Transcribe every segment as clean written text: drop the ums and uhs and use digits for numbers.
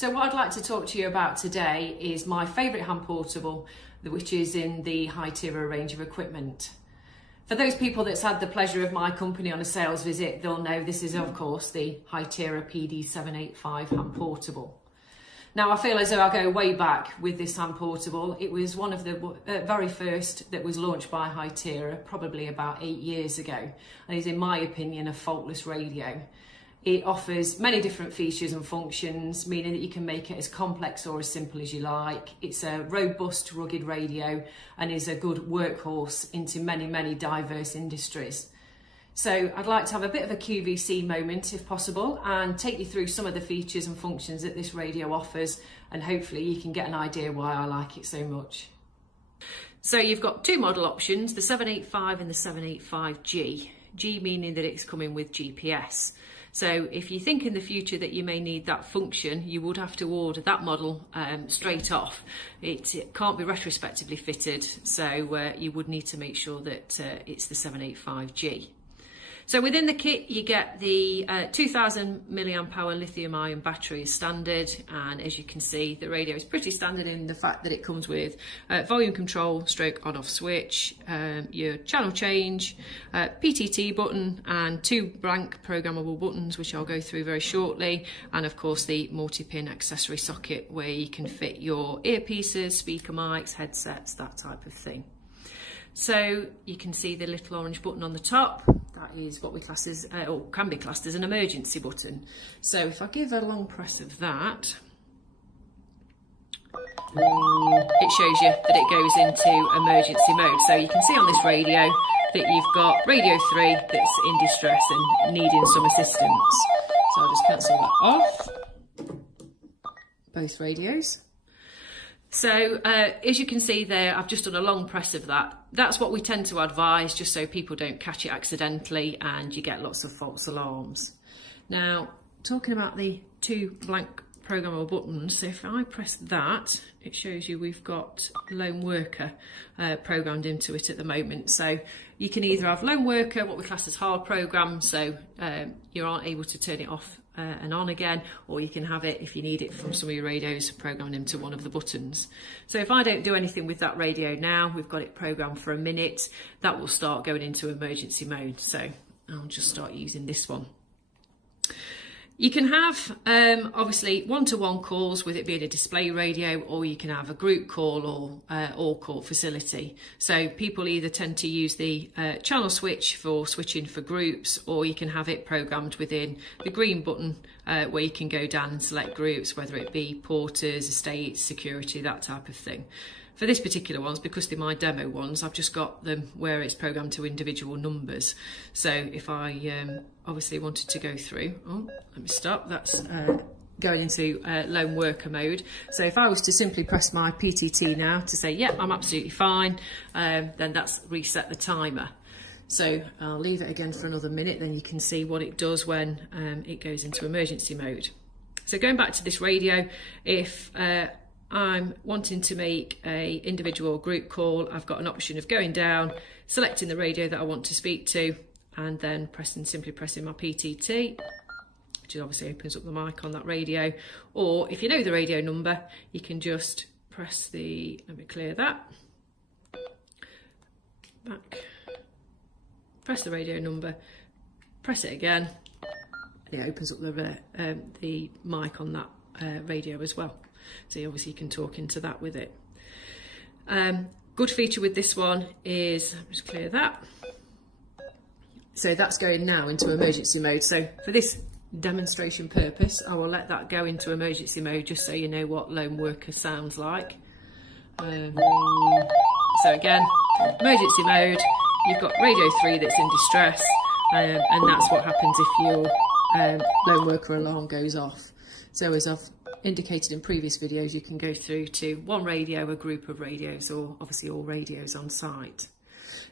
So what I'd like to talk to you about today is my favourite hand portable, which is in the Hytera range of equipment. For those people that's had the pleasure of my company on a sales visit, they'll know this is of course the Hytera PD785 hand portable. Now I feel as though I go way back with this hand portable. It was one of the very first that was launched by Hytera probably about 8 years ago, and is in my opinion a faultless radio. It offers many different features and functions, meaning that you can make it as complex or as simple as you like. It's a robust, rugged radio and is a good workhorse into many diverse industries. So I'd like to have a bit of a QVC moment if possible and take you through some of the features and functions that this radio offers, and hopefully you can get an idea why I like it so much. So you've got two model options, the 785 and the 785G. G meaning that it's coming with GPS. So if you think in the future that you may need that function, you would have to order that model straight off. It can't be retrospectively fitted, so you would need to make sure that it's the 785G. So within the kit you get the 2000 milliamp hour lithium ion battery as standard, and as you can see the radio is pretty standard in the fact that it comes with volume control stroke on off switch, your channel change, PTT button and two blank programmable buttons which I'll go through very shortly, and of course the multi-pin accessory socket where you can fit your earpieces, speaker mics, headsets, that type of thing. So you can see the little orange button on the top. That is what we class as, or can be classed as, an emergency button. So if I give a long press of that, it shows you that it goes into emergency mode. So you can see on this radio that you've got radio 3 that's in distress and needing some assistance. So I'll just cancel that off, both radios. So as you can see there, I've just done a long press of that. That's what we tend to advise, just so people don't catch it accidentally and you get lots of false alarms. Now, talking about the two blank programmable buttons, so if I press that, it shows you we've got Lone Worker programmed into it at the moment. So you can either have Lone Worker, what we class as hard program, so you aren't able to turn it off and on again, or you can have it, if you need it from some of your radios, programmed into one of the buttons. So if I don't do anything with that radio now, we've got it programmed for a minute, that will start going into emergency mode. So I'll just start using this one. You can have obviously one-to-one calls with it being a display radio, or you can have a group call or all-call facility. So people either tend to use the channel switch for switching for groups, or you can have it programmed within the green button where you can go down and select groups, whether it be porters, estates, security, that type of thing. For this particular ones, because they're my demo ones, I've just got them where it's programmed to individual numbers. So if I obviously wanted to go through, let me stop, that's going into Lone Worker mode. So if I was to simply press my PTT now to say, yeah, I'm absolutely fine, then that's reset the timer. So I'll leave it again for another minute, then you can see what it does when it goes into emergency mode. So going back to this radio, if I'm wanting to make a individual group call, I've got an option of going down, selecting the radio that I want to speak to, and then simply pressing my PTT, which obviously opens up the mic on that radio. Or if you know the radio number, you can just press the, let me clear that, back, press the radio number, press it again, and it opens up the mic on that radio as well. So obviously you can talk into that with it. Good feature with this one is, I'll just clear that. So that's going now into emergency mode. So for this demonstration purpose, I will let that go into emergency mode just so you know what Lone Worker sounds like. So again, emergency mode, you've got radio 3 that's in distress, and that's what happens if your Lone Worker alarm goes off. So as I've indicated in previous videos, you can go through to one radio, a group of radios, or obviously all radios on site.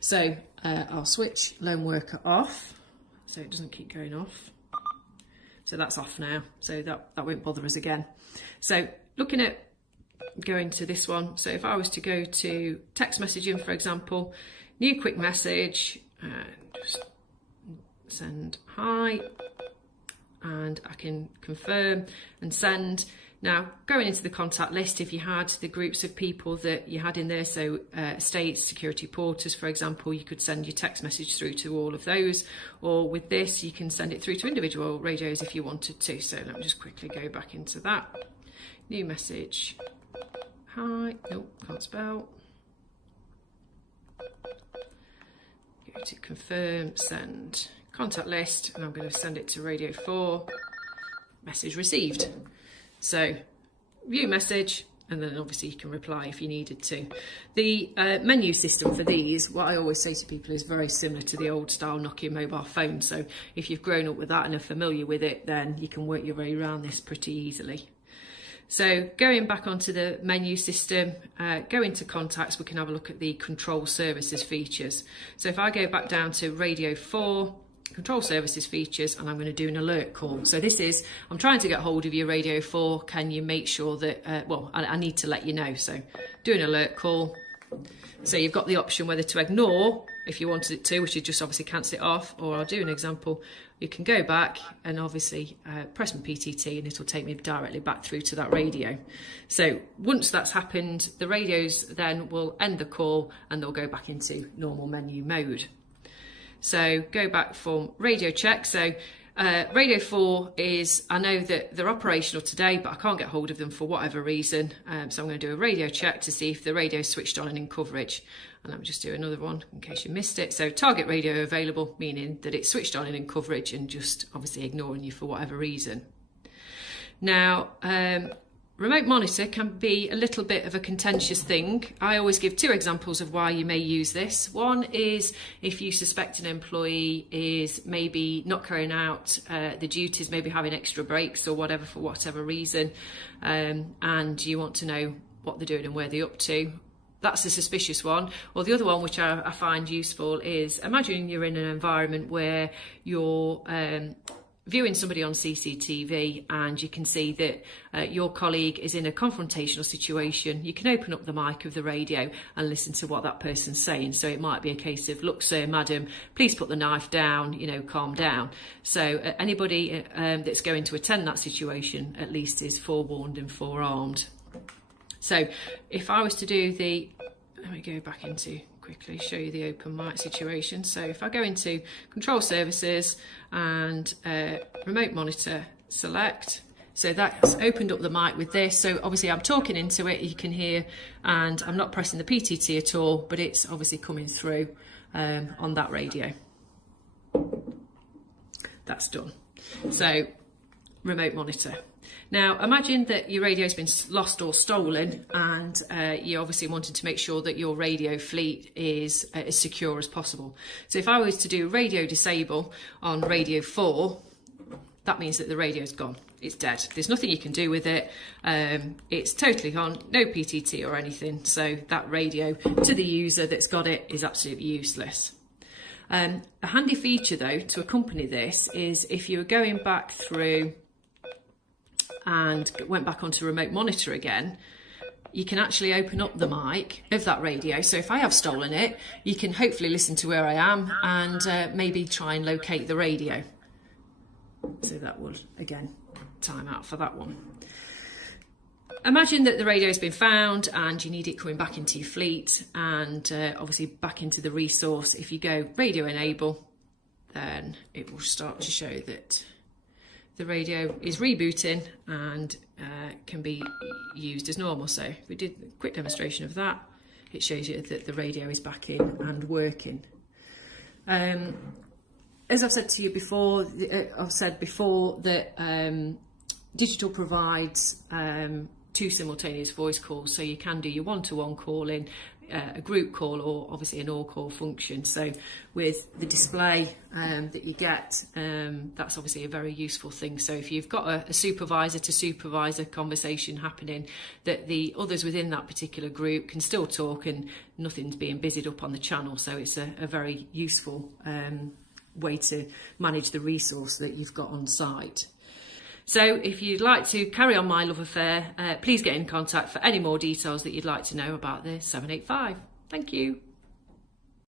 So I'll switch Lone Worker off so it doesn't keep going off. So that's off now, so that won't bother us again. So looking at going to this one, so if I was to go to text messaging, for example, new quick message, just send hi, and I can confirm and send. Now, going into the contact list, if you had the groups of people that you had in there, so estates, security porters, for example, you could send your text message through to all of those, or with this, you can send it through to individual radios if you wanted to. So let me just quickly go back into that. New message. Hi. Nope, can't spell. Go to confirm, send contact list, and I'm going to send it to radio 4. Message received. So view message, and then obviously you can reply if you needed to. The menu system for these, what I always say to people, is very similar to the old style Nokia mobile phone. So if you've grown up with that and are familiar with it, then you can work your way around this pretty easily. So going back onto the menu system, go into contacts, we can have a look at the control services features. So if I go back down to radio 4, control services features, and I'm going to do an alert call. So this is, I'm trying to get hold of your radio 4, can you make sure that, well, I need to let you know. So do an alert call. So you've got the option whether to ignore if you wanted it to, which is just obviously cancel it off, or I'll do an example. You can go back and obviously press my PTT and it'll take me directly back through to that radio. So once that's happened, the radios then will end the call and they'll go back into normal menu mode. So go back from radio check. So radio 4 is, I know that they're operational today, but I can't get hold of them for whatever reason. So I'm going to do a radio check to see if the radio is switched on and in coverage. And let me just do another one in case you missed it. So target radio available, meaning that it's switched on and in coverage and just obviously ignoring you for whatever reason. Now, remote monitor can be a little bit of a contentious thing. I always give 2 examples of why you may use this. One is if you suspect an employee is maybe not carrying out the duties, maybe having extra breaks or whatever for whatever reason, and you want to know what they're doing and where they're up to. That's a suspicious one. Or the other one, which I find useful, is imagine you're in an environment where you're viewing somebody on CCTV and you can see that your colleague is in a confrontational situation. You can open up the mic of the radio and listen to what that person's saying. So it might be a case of, look, sir, madam, please put the knife down, you know, calm down. So anybody that's going to attend that situation at least is forewarned and forearmed. So if I was to do the, let me go back into, quickly show you the open mic situation. So if I go into control services and remote monitor, select, so that's opened up the mic with this. So obviously I'm talking into it, you can hear, and I'm not pressing the PTT at all, but it's obviously coming through on that radio. That's done. So remote monitor. Now imagine that your radio's been lost or stolen, and you obviously wanted to make sure that your radio fleet is as secure as possible. So if I was to do radio disable on radio 4, that means that the radio's gone. It's dead. There's nothing you can do with it. It's totally gone, no PTT or anything. So that radio to the user that's got it is absolutely useless. A handy feature though to accompany this is if you were going back through and went back onto remote monitor again, you can actually open up the mic of that radio. So if I have stolen it, you can hopefully listen to where I am and maybe try and locate the radio. So that will, again, time out for that one. Imagine that the radio has been found and you need it coming back into your fleet and obviously back into the resource. If you go radio enable, then it will start to show that the radio is rebooting and can be used as normal. So if we did a quick demonstration of that, it shows you that the radio is back in and working. As I've said to you before, that digital provides 2 simultaneous voice calls, so you can do your one-to-one calling, a group call, or obviously an all-call function. So with the display that you get, that's obviously a very useful thing. So if you've got a supervisor to supervisor conversation happening, that the others within that particular group can still talk and nothing's being busied up on the channel. So it's a very useful way to manage the resource that you've got on site. So if you'd like to carry on my love affair, please get in contact for any more details that you'd like to know about the 785. Thank you.